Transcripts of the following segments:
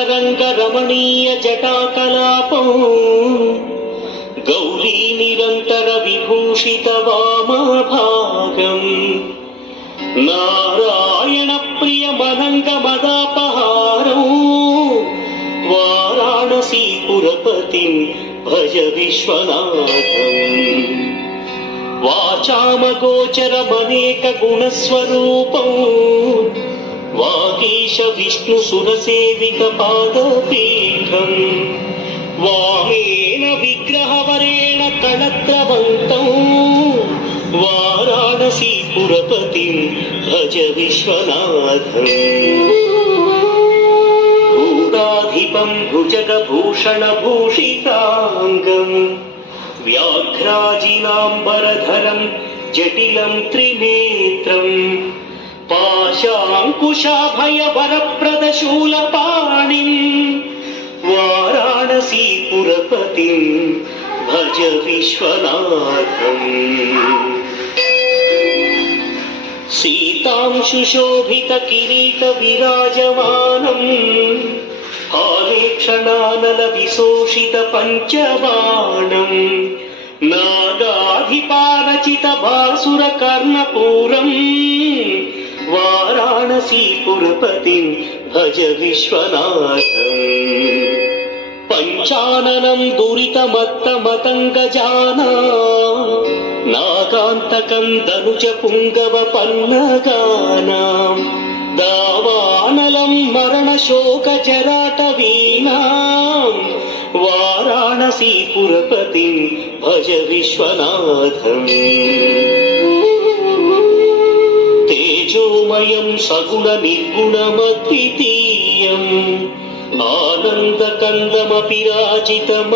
తరంగ రమణీయ జటాకలాపం గౌరీ నిరంతర విభూషిత వామభాగం నారాయణ ప్రియ మనంగ మదాపహారం వారాణసీపురపతిం భజ విశ్వనాథం వాచామగోచరమనేక గుణస్వరూపం వాగీశ విష్ణు సురసేవిత పాదపీఠం వామేన విగ్రహవరేణ కళత్రవంతం వారాణసీపురపతిం భజ విశ్వనాథం భూతాధిపం భుజగభూషణభూషితాంగం వ్యాఘ్రాజినాంబరధరం జటిలం త్రినేత్రం పాశాంకుశాభయవరప్రదశూలపాణిం వారాణసీపురపతిం భజ విశ్వనాథం సీతాంశుశోభిత కిరీట విరాజమానం ఆలేక్షణానల విశోషిత పంచబాణం నాగాధిపారచిత భాసుర కర్ణపూరం వారాణసీపురపతిం భజ విశ్వనాథం పంచాననం దురితమత్తమతంగజానా నాగాంతకం ధనుజ పుంగవ పన్నగానాం దావానలం మరణ శోక జరాటవీనాం వారాణసీపురపతిం భజ విశ్వనాథం తేజోమయం సగుణ నిర్గుణమద్వితీయం ఆనందకందమపి రాజితమప్రమేయం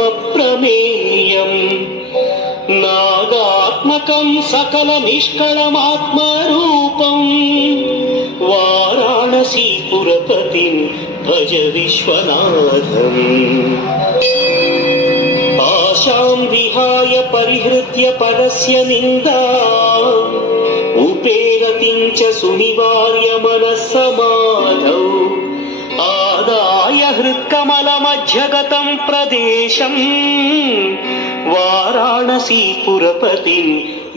నాగాత్మకం సకల నిష్కళమాత్మరూపం వారాణసీపురపతిం భజ విశ్వనాథం ఆశాం విహాయ పరిహృత్య పరస్య నిందా ఉపేరతిం చ సునివార్య మనస్సమాధౌ ఆదాయ హృత్కమలమధ్యగతం ప్రదేశం వారాణసీపురపతిం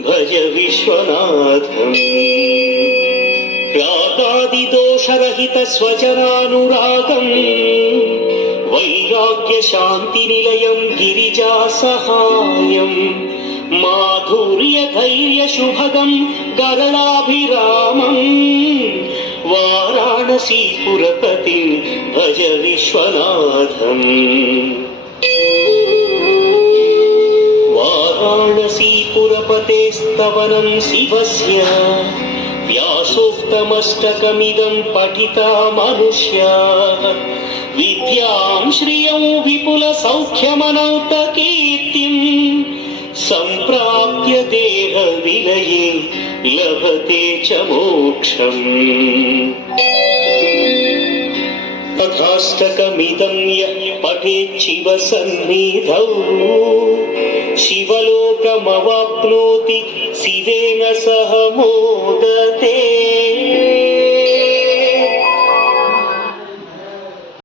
భజ విశ్వనాథం రాగాదిదోషరహిత స్వజనానురాగం వైరాగ్య శాంతి నిలయం గిరిజా సహాయం మాధుర్య ధైర్య శుభగం గరళాభిరామం వారాణసీపురపతిం భజ విశ్వనాథం వారాణసీపురపతేస్తవనం శివస్య వ్యాసోక్తమష్టకమిదం పఠితా మనుష్యా విద్యాం శ్రియం విపుల సౌఖ్యమనౌత కీర్తిం సంప్రాప్య దేహ విలయే లభతే చ మోక్షం తథాష్టకమిదం యః పఠేచ్చివ సన్నిధౌ శివలోకమవాప్నోతి శివేన సహ మోదతే